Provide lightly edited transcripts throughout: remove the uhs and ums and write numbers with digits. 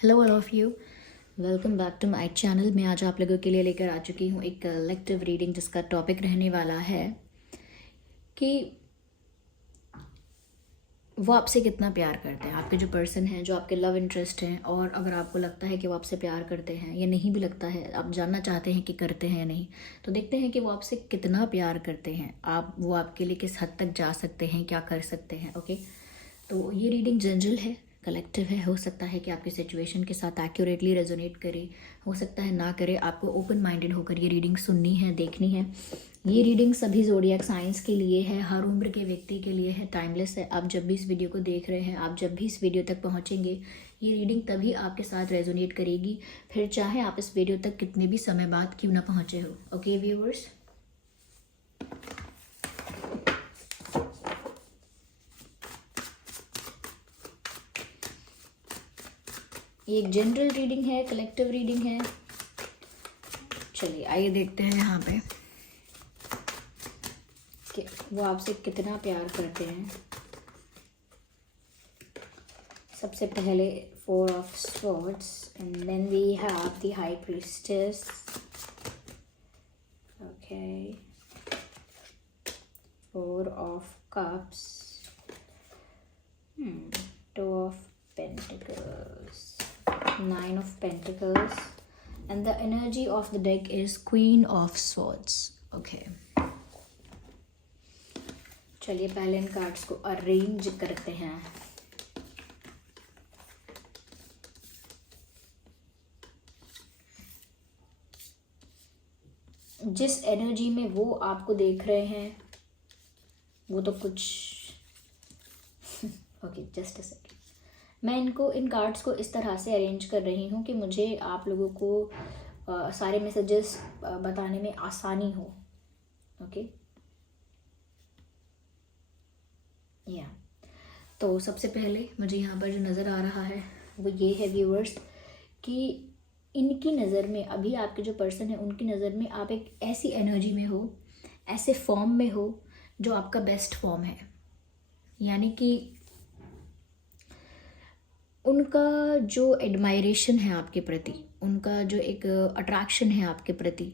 Hello all of you, welcome back to my channel. मैं आज आप लोगों के लिए लेकर आ चुकी हूँ एक कलेक्टिव रीडिंग जिसका टॉपिक रहने वाला है कि वो आपसे कितना प्यार करते हैं। आपके जो पर्सन हैं, जो आपके लव इंटरेस्ट हैं, और अगर आपको लगता है कि वो आपसे प्यार करते हैं या नहीं भी लगता है, आप जानना चाहते हैं कि करते हैं या नहीं, तो देखते हैं कि वो आपसे कितना प्यार करते हैं। वो आपके लिए किस हद तक जा सकते हैं, क्या कर सकते हैं। ओके, तो ये रीडिंग जनरल है, कलेक्टिव है। हो सकता है कि आपकी सिचुएशन के साथ एक्यूरेटली रेजोनेट करे, हो सकता है ना करे। आपको ओपन माइंडेड होकर ये रीडिंग सुननी है, देखनी है। ये रीडिंग सभी ज़ोडिएक साइंस के लिए है, हर उम्र के व्यक्ति के लिए है, टाइमलेस है। आप जब भी इस वीडियो को देख रहे हैं, आप जब भी इस वीडियो तक पहुंचेंगे, ये रीडिंग तभी आपके साथ रेजोनेट करेगी, फिर चाहे आप इस वीडियो तक कितने भी समय बाद क्यों ना पहुंचे हो। ओके व्यूअर्स, ये एक जनरल रीडिंग है, कलेक्टिव रीडिंग है। चलिए आइए देखते हैं यहाँ पे कि वो आपसे कितना प्यार करते हैं। सबसे पहले 4 of swords and then we have the high priestess. Okay, 4 of cups, 2 of pentacles, 9 of Pentacles, and the energy of the deck is Queen of Swords. Okay. चलिए पहले इन कार्ड्स को अरेंज करते हैं। जिस एनर्जी में वो आपको देख रहे हैं वो तो कुछ ओके, जस्ट अ सेकेंड। मैं इन कार्ड्स को इस तरह से अरेंज कर रही हूँ कि मुझे आप लोगों को सारे मैसेजेस बताने में आसानी हो। ओके या तो सबसे पहले मुझे यहाँ पर जो नज़र आ रहा है वो ये है व्यूअर्स कि इनकी नज़र में, अभी आपके जो पर्सन है उनकी नज़र में आप एक ऐसी एनर्जी में हो, ऐसे फॉर्म में हो जो आपका बेस्ट फॉर्म है। यानी कि उनका जो एडमायरेशन है आपके प्रति, उनका जो एक अट्रैक्शन है आपके प्रति,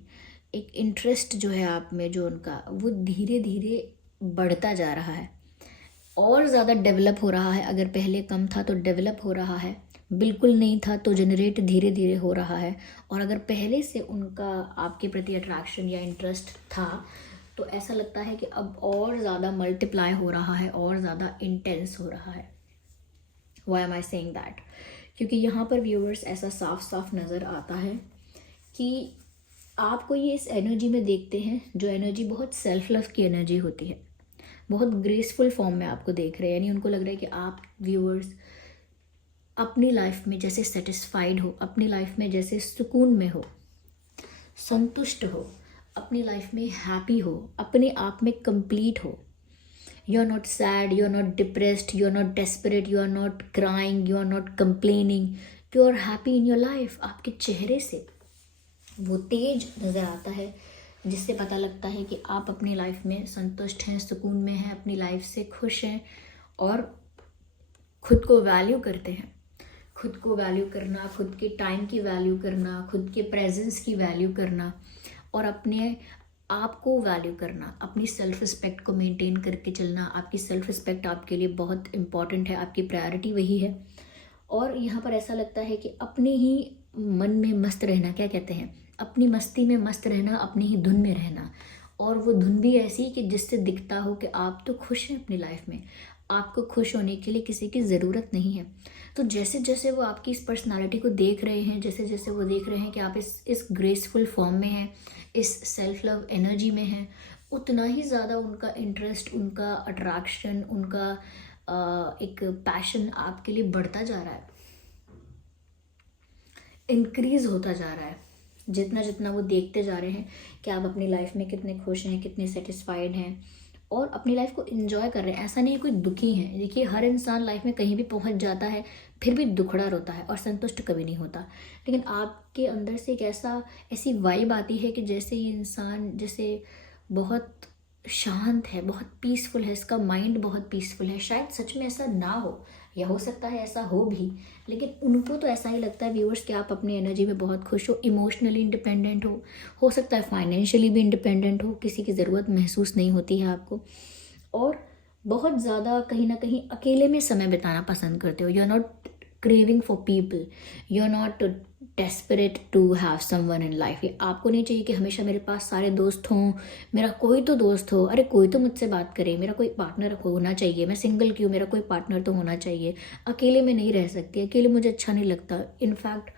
एक इंटरेस्ट जो है आप में, जो उनका, वो धीरे धीरे बढ़ता जा रहा है और ज़्यादा डेवलप हो रहा है। अगर पहले कम था तो डेवलप हो रहा है, बिल्कुल नहीं था तो जनरेट धीरे धीरे हो रहा है। और अगर पहले से उनका आपके प्रति अट्रैक्शन या इंटरेस्ट था तो ऐसा लगता है कि अब और ज़्यादा मल्टीप्लाई हो रहा है और ज़्यादा इंटेंस हो रहा है। Why am I saying that? क्योंकि यहाँ पर व्यूअर्स ऐसा साफ साफ नज़र आता है कि आपको ये इस एनर्जी में देखते हैं, जो एनर्जी बहुत सेल्फ लव की एनर्जी होती है, बहुत ग्रेसफुल फॉर्म में आपको देख रहे हैं। यानी उनको लग रहा है कि आप व्यूअर्स अपनी लाइफ में जैसे सेटिस्फाइड हो, अपनी लाइफ में जैसे सुकून में हो, संतुष्ट हो, अपनी लाइफ में हैप्पी हो, अपने आप में कंप्लीट हो। You are not sad, you are not depressed, you are not desperate, you are not crying, you are not complaining, you are happy in your life. आपके चेहरे से वो तेज नज़र आता है जिससे पता लगता है कि आप अपनी लाइफ में संतुष्ट हैं, सुकून में हैं, अपनी लाइफ से खुश हैं और खुद को वैल्यू करते हैं। खुद को वैल्यू करना, खुद के टाइम की वैल्यू करना, खुद के प्रेजेंस की वैल्यू करना और अपने आप को वैल्यू करना, अपनी सेल्फ रिस्पेक्ट को मेंटेन करके चलना। आपकी सेल्फ रिस्पेक्ट आपके लिए बहुत इंपॉर्टेंट है, आपकी प्रायोरिटी वही है। और यहाँ पर ऐसा लगता है कि अपने ही मन में मस्त रहना, क्या कहते हैं, अपनी मस्ती में मस्त रहना, अपनी ही धुन में रहना। और वो धुन भी ऐसी कि जिससे दिखता हो कि आप तो खुश हैं अपनी लाइफ में, आपको खुश होने के लिए किसी की ज़रूरत नहीं है। तो जैसे जैसे वो आपकी इस पर्सनालिटी को देख रहे हैं, जैसे जैसे वो देख रहे हैं कि आप इस ग्रेसफुल फॉर्म में हैं, इस सेल्फ लव एनर्जी में हैं, उतना ही ज़्यादा उनका इंटरेस्ट, उनका अट्रैक्शन, उनका एक पैशन आपके लिए बढ़ता जा रहा है, इंक्रीज होता जा रहा है। जितना जितना वो देखते जा रहे हैं कि आप अपनी लाइफ में कितने खुश हैं, कितने सेटिस्फाइड हैं और अपनी लाइफ को एंजॉय कर रहे हैं। ऐसा नहीं है कोई दुखी है। देखिए, हर इंसान लाइफ में कहीं भी पहुंच जाता है, फिर भी दुखड़ा रोता है और संतुष्ट कभी नहीं होता। लेकिन आपके अंदर से एक ऐसी वाइब आती है कि जैसे ये इंसान जैसे बहुत शांत है, बहुत पीसफुल है, इसका माइंड बहुत पीसफुल है। शायद सच में ऐसा ना हो, या हो सकता है ऐसा हो भी, लेकिन उनको तो ऐसा ही लगता है व्यूअर्स कि आप अपनी एनर्जी में बहुत खुश हो, इमोशनली इंडिपेंडेंट हो सकता है फाइनेंशियली भी इंडिपेंडेंट हो, किसी की ज़रूरत महसूस नहीं होती है आपको, और बहुत ज़्यादा कहीं ना कहीं अकेले में समय बिताना पसंद करते हो। You are not craving for people, you are not desperate to have someone in life. ये आपको नहीं चाहिए कि हमेशा मेरे पास सारे दोस्त हों, मेरा कोई तो दोस्त हो, अरे कोई तो मुझसे बात करे, मेरा कोई पार्टनर होना चाहिए, मैं सिंगल क्यों, मेरा कोई पार्टनर तो होना चाहिए, अकेले में नहीं रह सकती, अकेले मुझे अच्छा नहीं लगता। इनफैक्ट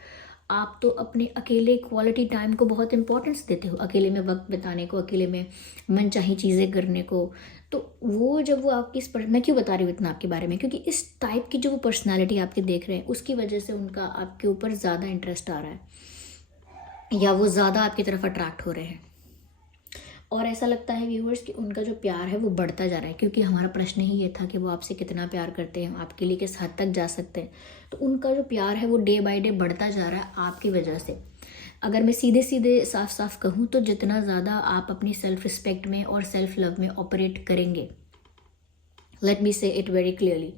आप तो अपने अकेले क्वालिटी टाइम को बहुत इंपॉर्टेंस देते हो, अकेले में वक्त बिताने को, अकेले में मनचाही चीज़ें करने को। तो वो जब वो आपकी मैं क्यों बता रही हूँ इतना आपके बारे में, क्योंकि इस टाइप की जो वो पर्सनालिटी आपके देख रहे हैं उसकी वजह से उनका आपके ऊपर ज़्यादा इंटरेस्ट आ रहा है, या वो ज़्यादा आपकी तरफ अट्रैक्ट हो रहे हैं। और ऐसा लगता है व्यूअर्स कि उनका जो प्यार है वो बढ़ता जा रहा है, क्योंकि हमारा प्रश्न ही ये था कि वो आपसे कितना प्यार करते हैं, आपके लिए किस हद तक जा सकते हैं। तो उनका जो प्यार है वो डे बाय डे बढ़ता जा रहा है आपकी वजह से। अगर मैं सीधे सीधे साफ साफ कहूँ तो जितना ज़्यादा आप अपनी सेल्फ रिस्पेक्ट में और सेल्फ लव में ऑपरेट करेंगे, लेट मी से इट वेरी क्लियरली,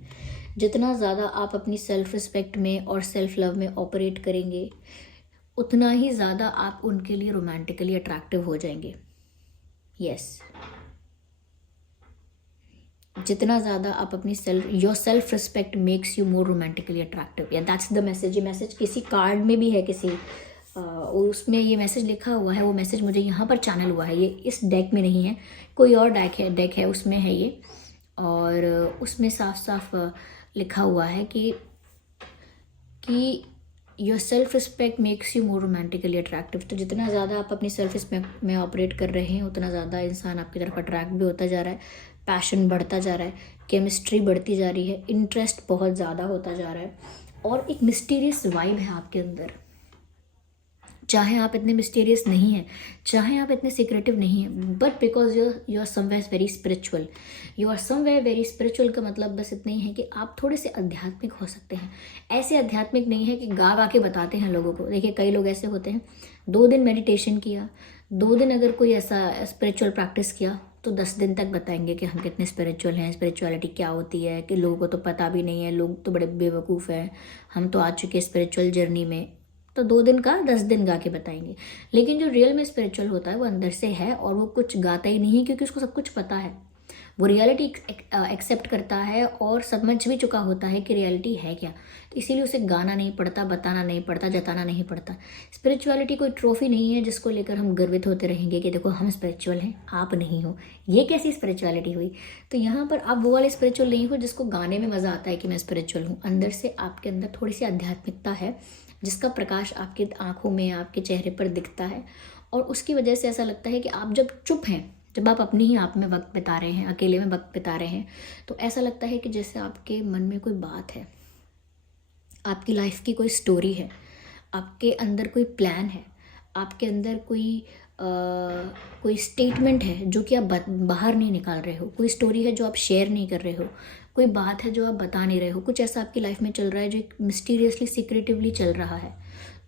जितना ज़्यादा आप अपनी सेल्फ रिस्पेक्ट में और सेल्फ लव में ऑपरेट करेंगे, उतना ही ज़्यादा आप उनके लिए रोमांटिकली अट्रैक्टिव हो जाएंगे। यस, जितना ज़्यादा आप अपनी your self respect makes you more romantically attractive. या दैट्स द मैसेज। ये मैसेज किसी कार्ड में भी है, किसी उसमें ये मैसेज लिखा हुआ है। वो मैसेज मुझे यहाँ पर चैनल हुआ है, ये इस डेक में नहीं है, कोई और डेक है उसमें है ये, और उसमें साफ साफ लिखा हुआ है कि your self respect makes you more romantically attractive. तो जितना ज़्यादा आप अपनी सेल्फ रिस्पेक्ट में ऑपरेट कर रहे हैं, उतना ज़्यादा इंसान आपकी तरफ अट्रैक्ट भी होता जा रहा है, पैशन बढ़ता जा रहा है, केमिस्ट्री बढ़ती जा रही है, इंटरेस्ट बहुत ज़्यादा होता जा रहा है, और एक मिस्टीरियस वाइब है आपके अंदर। चाहे आप इतने मिस्टीरियस नहीं हैं, चाहे आप इतने सीक्रेटिव नहीं हैं, but because you are somewhere very spiritual, you are somewhere very spiritual का मतलब बस इतना ही है कि आप थोड़े से आध्यात्मिक हो सकते हैं। ऐसे आध्यात्मिक नहीं है कि गा गा के बताते हैं लोगों को। देखिए कई लोग ऐसे होते हैं, 2 दिन मेडिटेशन किया, 2 दिन अगर कोई ऐसा स्पिरिचुअल प्रैक्टिस किया तो 10 दिन तक बताएंगे कि हम कितने स्पिरिचुअल हैं, स्पिरिचुअलिटी क्या होती है, कि लोगों को तो पता भी नहीं है, लोग तो बड़े बेवकूफ़ हैं, हम तो आ चुके स्पिरिचुअल जर्नी में। तो 2 दिन का 10 दिन गा के बताएंगे। लेकिन जो रियल में स्पिरिचुअल होता है वो अंदर से है, और वो कुछ गाता ही नहीं है, क्योंकि उसको सब कुछ पता है, वो रियलिटी एक्सेप्ट करता है और समझ भी चुका होता है कि रियलिटी है क्या। तो इसीलिए उसे गाना नहीं पड़ता, बताना नहीं पड़ता, जताना नहीं पड़ता। स्पिरिचुअलिटी कोई ट्रॉफी नहीं है जिसको लेकर हम गर्वित होते रहेंगे कि देखो हम स्पिरिचुअल हैं, आप नहीं हो, ये कैसी स्पिरिचुअलिटी हुई। तो यहाँ पर आप वो वाले स्पिरिचुअल नहीं हो जिसको गाने में मज़ा आता है कि मैं स्पिरिचुअल हूँ। अंदर से आपके अंदर थोड़ी सी आध्यात्मिकता है, जिसका प्रकाश आपकी आंखों में, आपके चेहरे पर दिखता है, और उसकी वजह से ऐसा लगता है कि आप जब चुप हैं, जब आप अपने ही आप में वक्त बिता रहे हैं, अकेले में वक्त बिता रहे हैं, तो ऐसा लगता है कि जैसे आपके मन में कोई बात है, आपकी लाइफ की कोई स्टोरी है, आपके अंदर कोई प्लान है, आपके अंदर कोई स्टेटमेंट है जो कि आप बाहर नहीं निकाल रहे हो, कोई स्टोरी है जो आप शेयर नहीं कर रहे हो, कोई बात है जो आप बता नहीं रहे हो, कुछ ऐसा आपकी लाइफ में चल रहा है जो मिस्टीरियसली सीक्रेटिवली चल रहा है।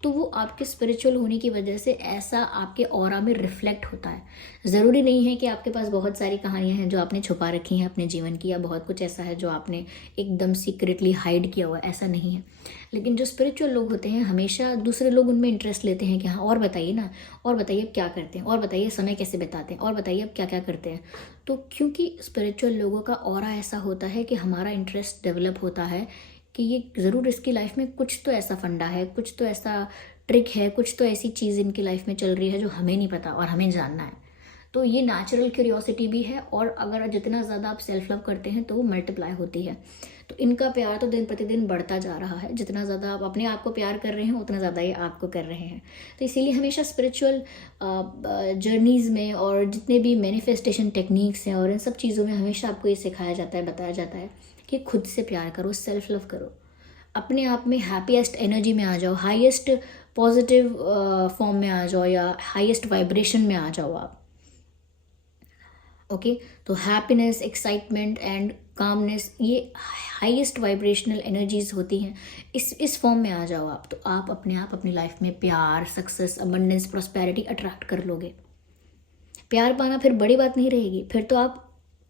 तो वो आपके स्पिरिचुअल होने की वजह से ऐसा आपके ऑरा में रिफ्लेक्ट होता है। ज़रूरी नहीं है कि आपके पास बहुत सारी कहानियां हैं जो आपने छुपा रखी हैं अपने जीवन की, या बहुत कुछ ऐसा है जो आपने एकदम सीक्रेटली हाइड किया हुआ है, ऐसा नहीं है। लेकिन जो स्पिरिचुअल लोग होते हैं, हमेशा दूसरे लोग उनमें इंटरेस्ट लेते हैं कि हाँ और बताइए ना, और बताइए अब क्या करते हैं, और बताइए समय कैसे बिताते हैं, और बताइए अब क्या क्या करते हैं। तो क्योंकि स्पिरिचुअल लोगों का ऑरा ऐसा होता है कि हमारा इंटरेस्ट डेवलप होता है कि ये ज़रूर इसकी लाइफ में कुछ तो ऐसा फंडा है, कुछ तो ऐसा ट्रिक है, कुछ तो ऐसी चीज़ इनकी लाइफ में चल रही है जो हमें नहीं पता और हमें जानना है। तो ये नेचुरल क्यूरियोसिटी भी है, और अगर जितना ज़्यादा आप सेल्फ लव करते हैं तो वो मल्टीप्लाई होती है। तो इनका प्यार तो दिन प्रतिदिन बढ़ता जा रहा है। जितना ज़्यादा आप अपने आप को प्यार कर रहे हैं, उतना ज़्यादा ये आपको कर रहे हैं। तो इसीलिए हमेशा स्पिरिचुअल जर्नीज़ में और जितने भी मैनिफेस्टेशन टेक्निक्स हैं और इन सब चीज़ों में हमेशा आपको ये सिखाया जाता है, बताया जाता है कि खुद से प्यार करो, सेल्फ लव करो, अपने आप में हैप्पीएस्ट एनर्जी में आ जाओ, हाईएस्ट पॉजिटिव फॉर्म में आ जाओ, या हाईएस्ट वाइब्रेशन में आ जाओ आप। ओके, तो हैप्पीनेस, एक्साइटमेंट एंड कामनेस, ये हाईएस्ट वाइब्रेशनल एनर्जीज होती हैं। इस फॉर्म में आ जाओ आप, तो आप अपने आप अपनी लाइफ में प्यार, सक्सेस, अबंडेंस, प्रॉस्पेरिटी अट्रैक्ट कर लोगे। प्यार पाना फिर बड़ी बात नहीं रहेगी, फिर तो आप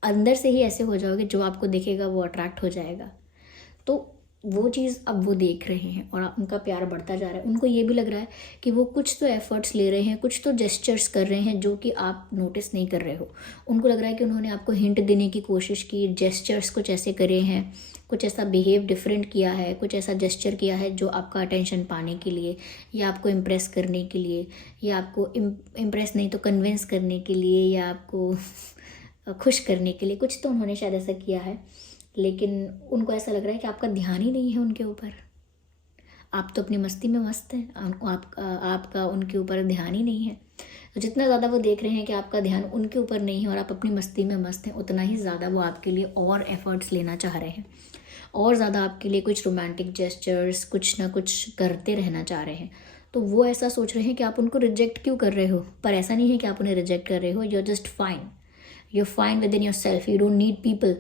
अंदर से ही ऐसे हो जाओगे, जो आपको दिखेगा वो अट्रैक्ट हो जाएगा। तो वो चीज़ अब वो देख रहे हैं और उनका प्यार बढ़ता जा रहा है। उनको ये भी लग रहा है कि वो कुछ तो एफर्ट्स ले रहे हैं, कुछ तो जेस्चर्स कर रहे हैं जो कि आप नोटिस नहीं कर रहे हो। उनको लग रहा है कि उन्होंने आपको हिंट देने की कोशिश की, जेस्चर्स कुछ ऐसे करे हैं, कुछ ऐसा बिहेव डिफरेंट किया है, कुछ ऐसा जेस्चर किया है जो आपका अटेंशन पाने के लिए, या आपको इम्प्रेस करने के लिए, या आपको इम्प्रेस नहीं तो कन्विंस करने के लिए, या आपको खुश करने के लिए। कुछ तो उन्होंने शायद ऐसा किया है, लेकिन उनको ऐसा लग रहा है कि आपका ध्यान ही नहीं है उनके ऊपर। आप तो अपनी मस्ती में मस्त हैं, आपका उनके ऊपर ध्यान ही नहीं है। तो जितना ज़्यादा वो देख रहे हैं कि आपका ध्यान उनके ऊपर नहीं है और आप अपनी मस्ती में मस्त हैं, उतना ही ज़्यादा वो आपके लिए और एफर्ट्स लेना चाह रहे हैं, और ज़्यादा आपके लिए कुछ रोमांटिक जेस्चर्स, कुछ ना कुछ करते रहना चाह रहे हैं। तो वो ऐसा सोच रहे हैं कि आप उनको रिजेक्ट क्यों कर रहे हो, पर ऐसा नहीं है कि आप उन्हें रिजेक्ट कर रहे हो। You are just fine, you are fine within yourself, you don't need people.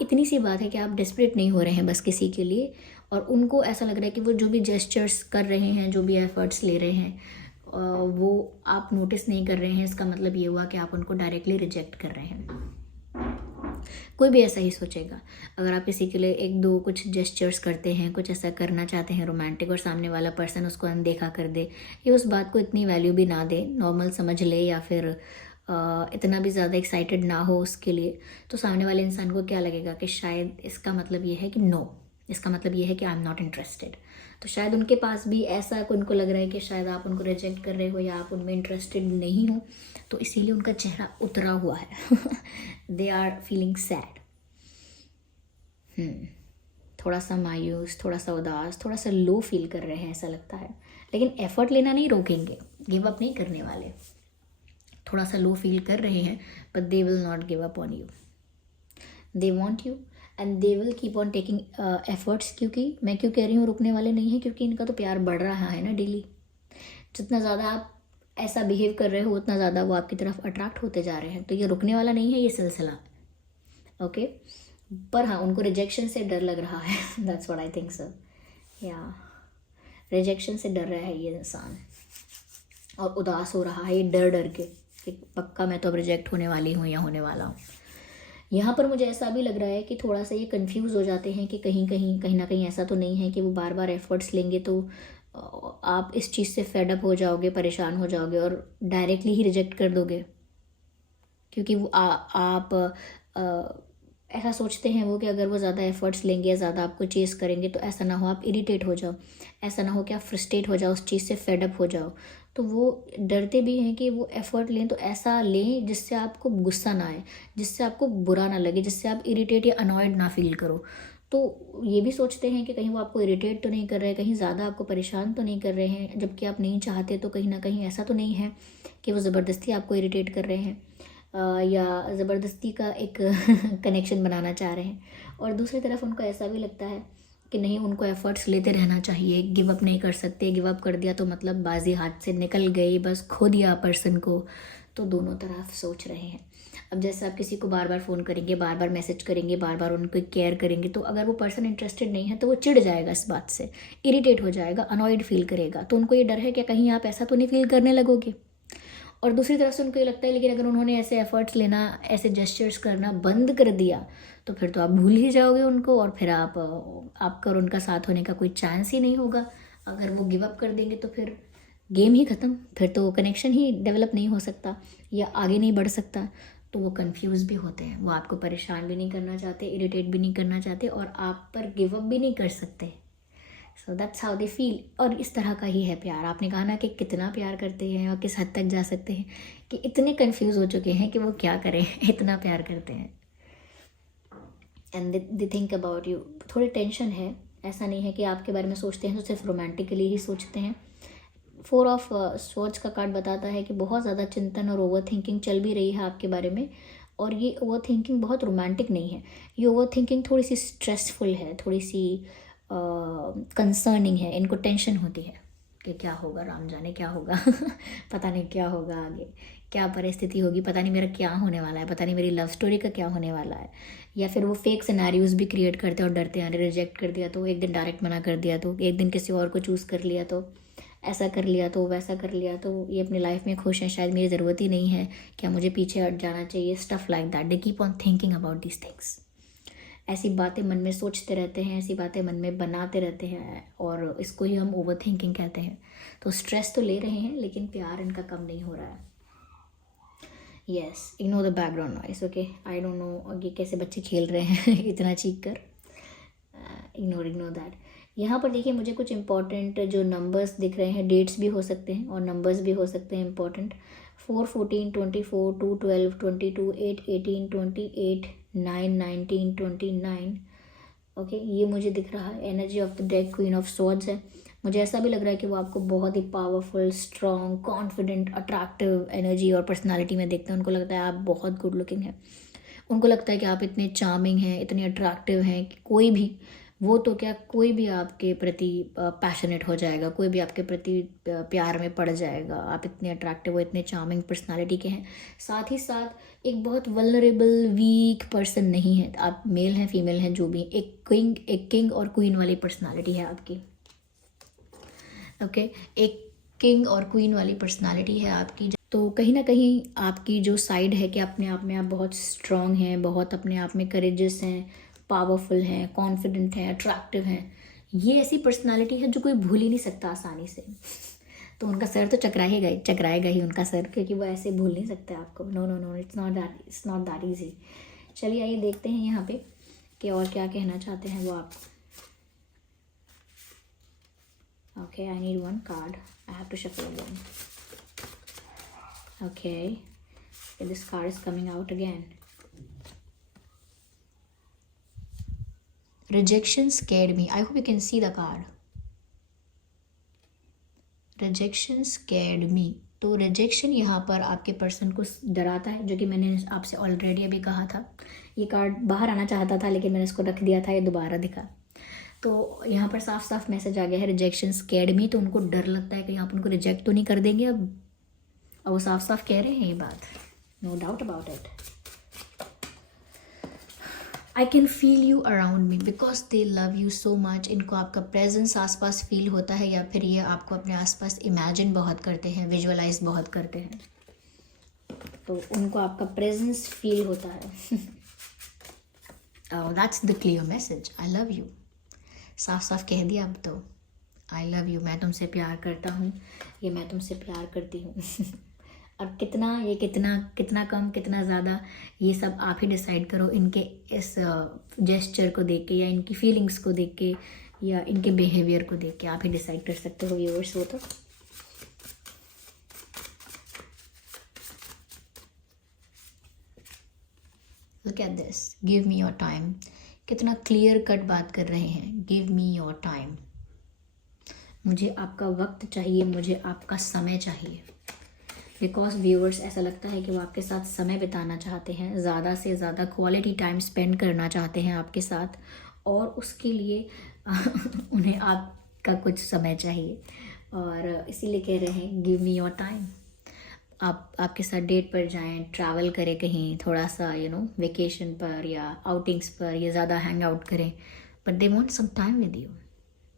इतनी सी बात है कि आप डेस्परेट नहीं हो रहे हैं बस किसी के लिए, और उनको ऐसा लग रहा है कि वो जो भी जेस्चर्स कर रहे हैं, जो भी एफर्ट्स ले रहे हैं, वो आप नोटिस नहीं कर रहे हैं। इसका मतलब ये हुआ कि आप उनको डायरेक्टली रिजेक्ट कर रहे हैं। कोई भी ऐसा ही सोचेगा। अगर आप किसी के लिए एक दो कुछ जेस्चर्स करते हैं, कुछ ऐसा करना चाहते हैं रोमांटिक, और सामने वाला पर्सन उसको अनदेखा कर दे, या उस बात को इतनी वैल्यू भी ना दे, नॉर्मल समझ ले, या फिर इतना भी ज़्यादा एक्साइटेड ना हो उसके लिए, तो सामने वाले इंसान को क्या लगेगा कि शायद इसका मतलब ये है कि नो, इसका मतलब ये है कि आई एम नॉट इंटरेस्टेड। तो शायद उनके पास भी ऐसा उनको लग रहा है कि शायद आप उनको रिजेक्ट कर रहे हो या आप उनमें इंटरेस्टेड नहीं हो, तो इसीलिए उनका चेहरा उतरा हुआ है। दे आर फीलिंग सैड, थोड़ा सा मायूस, थोड़ा सा उदास, थोड़ा सा लो फील कर रहे हैं ऐसा लगता है। लेकिन एफर्ट लेना नहीं रोकेंगे, गिव अप नहीं करने वाले। थोड़ा सा लो फील कर रहे हैं, but they will not give up on you. They want you and they will keep on taking efforts. क्योंकि मैं क्यों कह रही हूँ रुकने वाले नहीं हैं, क्योंकि इनका तो प्यार बढ़ रहा है ना डेली। जितना ज़्यादा आप ऐसा बिहेव कर रहे हो, उतना ज़्यादा वो आपकी तरफ अट्रैक्ट होते जा रहे हैं। तो ये रुकने वाला नहीं है ये सिलसिला, ओके। पर हाँ, उनको रिजेक्शन से डर लग रहा है। That's what I think sir. या रिजेक्शन से डर रहा है ये इंसान, और उदास हो रहा है ये डर डर के कि पक्का मैं तो अब रिजेक्ट होने वाली हूँ या होने वाला हूँ। यहाँ पर मुझे ऐसा भी लग रहा है कि थोड़ा सा ये कंफ्यूज हो जाते हैं कि कहीं ना कहीं ऐसा तो नहीं है कि वो बार बार एफर्ट्स लेंगे तो आप इस चीज़ से फेडअप हो जाओगे, परेशान हो जाओगे और डायरेक्टली ही रिजेक्ट कर दोगे। क्योंकि वो आप ऐसा सोचते हैं वो कि अगर वो ज़्यादा एफर्ट्स लेंगे या ज़्यादा आपको चेस करेंगे तो ऐसा ना हो आप इरिटेट हो जाओ, ऐसा ना हो कि आप फ्रस्ट्रेट हो जाओ, उस चीज़ से फेडअप हो जाओ। तो वो डरते भी हैं कि वो एफ़र्ट लें तो ऐसा लें जिससे आपको गुस्सा ना आए, जिससे आपको बुरा ना लगे, जिससे आप इरिटेट या अनॉयड ना फील करो। तो ये भी सोचते हैं कि कहीं वो आपको इरिटेट तो नहीं कर रहे, कहीं ज़्यादा आपको परेशान तो नहीं कर रहे हैं, जबकि आप नहीं चाहते। तो कहीं ना कहीं ऐसा तो नहीं है कि वो ज़बरदस्ती आपको इरिटेट कर रहे हैं, या ज़बरदस्ती का एक कनेक्शन बनाना चाह रहे हैं। और दूसरी तरफ उनको ऐसा भी लगता है कि नहीं, उनको एफ़र्ट्स लेते रहना चाहिए, गिव अप नहीं कर सकते। गिव अप कर दिया तो मतलब बाजी हाथ से निकल गई, बस खो दिया पर्सन को। तो दोनों तरफ सोच रहे हैं। अब जैसे आप किसी को बार बार फ़ोन करेंगे, बार बार मैसेज करेंगे, बार बार उनको केयर करेंगे, तो अगर वो पर्सन इंटरेस्टेड नहीं है तो वो चिढ़ जाएगा इस बात से, इरिटेट हो जाएगा, अनॉयड फील करेगा। तो उनको ये डर है कि कहीं आप ऐसा तो नहीं फील करने लगोगे। और दूसरी तरफ से उनको ये लगता है लेकिन अगर उन्होंने ऐसे एफर्ट्स लेना, ऐसे जेस्चर्स करना बंद कर दिया तो फिर तो आप भूल ही जाओगे उनको, और फिर आपका और उनका साथ होने का कोई चांस ही नहीं होगा। अगर वो गिव अप कर देंगे तो फिर गेम ही ख़त्म, फिर तो कनेक्शन ही डेवलप नहीं हो सकता या आगे नहीं बढ़ सकता। तो वो कंफ्यूज भी होते हैं, वो आपको परेशान भी नहीं करना चाहते, इरिटेट भी नहीं करना चाहते, और आप पर गिव अप भी नहीं कर सकते। So that's how they feel. और इस तरह का ही है प्यार। आपने कहा ना कि कितना प्यार करते हैं और किस हद तक जा सकते हैं, कि इतने कंफ्यूज हो चुके हैं कि वो क्या करें, इतना प्यार करते हैं। And they think about you. थोड़ी टेंशन है, ऐसा नहीं है कि आपके बारे में सोचते हैं तो सिर्फ रोमांटिकली ही सोचते हैं। 4 ऑफ स्वॉर्ड्स का कार्ड बताता है कि बहुत ज़्यादा चिंतन और ओवर थिंकिंग चल भी रही है आपके बारे में, और ये ओवर थिंकिंग बहुत रोमांटिक नहीं है। ये ओवर थिंकिंग थोड़ी सी स्ट्रेसफुल है, थोड़ी सी कंसर्निंग है। इनको टेंशन होती है कि क्या होगा, राम जाने क्या होगा। पता नहीं क्या होगा आगे, क्या परिस्थिति होगी, पता नहीं मेरा क्या होने वाला है, पता नहीं मेरी लव स्टोरी का क्या होने वाला है। या फिर वो फेक सिनेरियोज भी क्रिएट करते हैं और डरते हैं, अरे रिजेक्ट कर दिया तो, एक दिन डायरेक्ट मना कर दिया तो, एक दिन किसी और को चूज़ कर लिया तो। ऐसा कर लिया तो वैसा कर लिया तो ये अपनी लाइफ में खुश हैं, शायद मेरी ज़रूरत ही नहीं है, क्या मुझे पीछे हट जाना चाहिए, stuff like that. They keep on thinking about these things. ऐसी बातें मन में सोचते रहते हैं, ऐसी बातें मन में बनाते रहते हैं, और इसको ही हम ओवर थिंकिंग कहते हैं। तो स्ट्रेस तो ले रहे हैं, लेकिन प्यार इनका कम नहीं हो रहा है। Yes, ignore the background noise, okay. I don't know ये कैसे बच्चे खेल रहे हैं इतना चीख कर। Ignore that. यहाँ पर देखिए मुझे कुछ इंपॉर्टेंट जो नंबर्स दिख रहे हैं, डेट्स भी हो सकते हैं और नंबर्स भी हो सकते हैं इंपॉर्टेंट। 4, 14, 24, 2, 12, 22, 8, 18, 28, 9, 19, 29, ओके। ये मुझे दिख रहा है। Energy of the deck queen of swords है। मुझे ऐसा भी लग रहा है कि वो आपको बहुत ही powerful, strong, confident, attractive energy और पर्सनालिटी में देखते हैं। उनको लगता है आप बहुत गुड लुकिंग हैं, उनको लगता है कि आप इतने चार्मिंग हैं, इतने अट्रैक्टिव हैं कि कोई भी, वो तो क्या, कोई भी आपके प्रति पैशनेट हो जाएगा, कोई भी आपके प्रति प्यार में पड़ जाएगा। आप इतने अट्रैक्टिव हो, इतने चार्मिंग पर्सनालिटी के हैं। साथ ही साथ एक बहुत वल्नरेबल, वीक पर्सन नहीं है आप। मेल हैं, फीमेल हैं, जो भी, एक किंग और क्वीन वाली पर्सनालिटी है आपकी, ओके। एक किंग और क्वीन वाली पर्सनालिटी है आपकी। तो कहीं ना कहीं आपकी जो साइड है कि अपने आप में आप बहुत स्ट्रॉन्ग हैं, बहुत अपने आप में करेजियस हैं, पावरफुल हैं, कॉन्फिडेंट हैं, अट्रैक्टिव हैं, ये ऐसी पर्सनालिटी है जो कोई भूल ही नहीं सकता आसानी से। तो उनका सर तो चकराएगा ही उनका सर, क्योंकि वो ऐसे भूल नहीं सकते आपको। No no no, it's not that easy. चलिए आइए देखते हैं यहाँ पे कि और क्या कहना चाहते हैं वो आपको। Okay, I need one card. I have to shuffle again. Okay, this card is coming out again. Rejection scared me. I hope you can see the card. Rejection scared me. तो रिजेक्शन यहाँ पर आपके person को डराता है, जो कि मैंने आपसे ऑलरेडी अभी कहा था। ये कार्ड बाहर आना चाहता था, लेकिन मैंने इसको रख दिया था, ये दोबारा दिखा। तो यहाँ पर साफ साफ मैसेज आ गया है, रिजेक्शन स्कैर्ड मी। तो उनको डर लगता है कि यहाँ पर उनको रिजेक्ट तो नहीं कर देंगे अब, और वो साफ साफ कह रहे हैं ये बात, no doubt about it. I can feel you around me because they love you so much. इनको आपका प्रेजेंस आसपास फील होता है, या फिर ये आपको अपने आसपास इमेजिन बहुत करते हैं, विजुअलाइज बहुत करते हैं। तो उनको आपका प्रेजेंस फील होता है। That's the clear message, I love you. साफ साफ कह दिया अब तो, आई लव यू, मैं तुमसे प्यार करता हूँ, ये मैं तुमसे प्यार करती हूँ। अब कितना, ये कितना कम, कितना ज़्यादा, ये सब आप ही डिसाइड करो इनके इस जेस्चर को देख के, या इनकी फीलिंग्स को देख के, या इनके बिहेवियर को देख के आप ही डिसाइड कर सकते हो व्यूअर्स। वो तो look at this, give me your time. कितना क्लियर कट बात कर रहे हैं, गिव मी योर टाइम। मुझे आपका वक्त चाहिए, मुझे आपका समय चाहिए। बिकॉज व्यूअर्स, ऐसा लगता है कि वो आपके साथ समय बिताना चाहते हैं, ज़्यादा से ज़्यादा क्वालिटी टाइम स्पेंड करना चाहते हैं आपके साथ, और उसके लिए उन्हें आपका कुछ समय चाहिए, और इसीलिए कह रहे हैं गिव मी योर टाइम। आप आपके साथ डेट पर जाएं, ट्रैवल करें कहीं, थोड़ा सा वेकेशन पर या आउटिंग्स पर, या ज़्यादा हैंग आउट करें, but they want some time with you.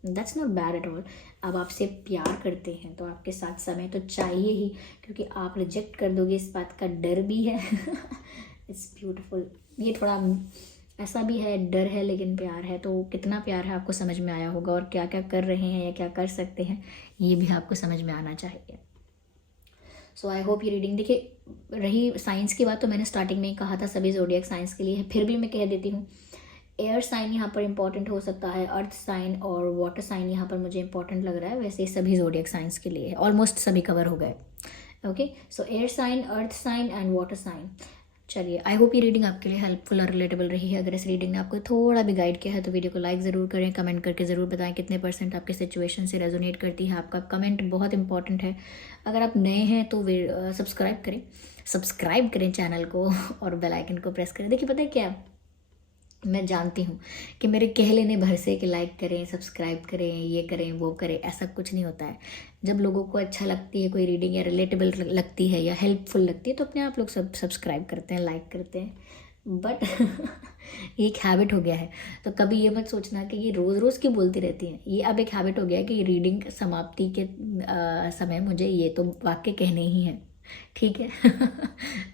That's not bad at all. अब आपसे प्यार करते हैं तो आपके साथ समय तो चाहिए ही, क्योंकि आप रिजेक्ट कर दोगे इस बात का डर भी है। It's beautiful. ये थोड़ा ऐसा भी है, डर है लेकिन प्यार है। तो कितना प्यार है आपको समझ में आया होगा, और क्या क्या कर रहे हैं या क्या कर सकते हैं ये भी आपको समझ में आना चाहिए। सो आई होप ये रीडिंग, देखिए रही साइंस की बात, तो मैंने स्टार्टिंग में ही कहा था सभी ज़ोडिएक साइंस के लिए है, फिर भी मैं कह देती हूँ। एयर साइन यहाँ पर इंपॉर्टेंट हो सकता है, अर्थ साइन और वाटर साइन यहाँ पर मुझे इंपॉर्टेंट लग रहा है। वैसे सभी ज़ोडिएक साइंस के लिए है, ऑलमोस्ट सभी कवर हो गए। Okay, so air sign, earth sign and water sign. चलिए, आई होप ये रीडिंग आपके लिए हेल्पफुल और रिलेटेबल रही है। अगर इस रीडिंग ने आपको थोड़ा भी गाइड किया है तो वीडियो को लाइक ज़रूर करें, कमेंट करके ज़रूर बताएं कितने % आपके सिचुएशन से रेजोनेट करती है। आपका कमेंट बहुत इंपॉर्टेंट है। अगर आप नए हैं तो सब्सक्राइब करें चैनल को, और बेल आइकन को प्रेस करें। देखिए पता है क्या, मैं जानती हूँ कि मेरे कह लेने भर से कि लाइक करें, सब्सक्राइब करें, ये करें, वो करें, ऐसा कुछ नहीं होता है। जब लोगों को अच्छा लगती है कोई रीडिंग, या रिलेटेबल लगती है या हेल्पफुल लगती है, तो अपने आप लोग सब सब्सक्राइब करते हैं, लाइक करते हैं। बट ये एक हैबिट हो गया है। तो कभी ये मत सोचना कि ये रोज़ रोज़ क्यों बोलती रहती हैं। ये अब एक हैबिट हो गया है कि रीडिंग समाप्ति के समय मुझे ये तो वाक्य कहने ही हैं। ठीक है।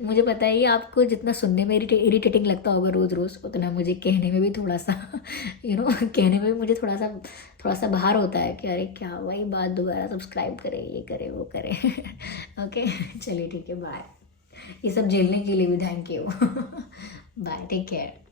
मुझे पता है ये आपको जितना सुनने में इरिटेटिंग लगता होगा रोज़ रोज़, उतना मुझे कहने में भी थोड़ा सा कहने में भी मुझे थोड़ा सा बाहर होता है कि अरे क्या वही बात दोबारा, सब्सक्राइब करे, ये करे, वो करे। ओके, चलिए ठीक है, बाय। ये सब झेलने के लिए भी thank you. Bye, take care.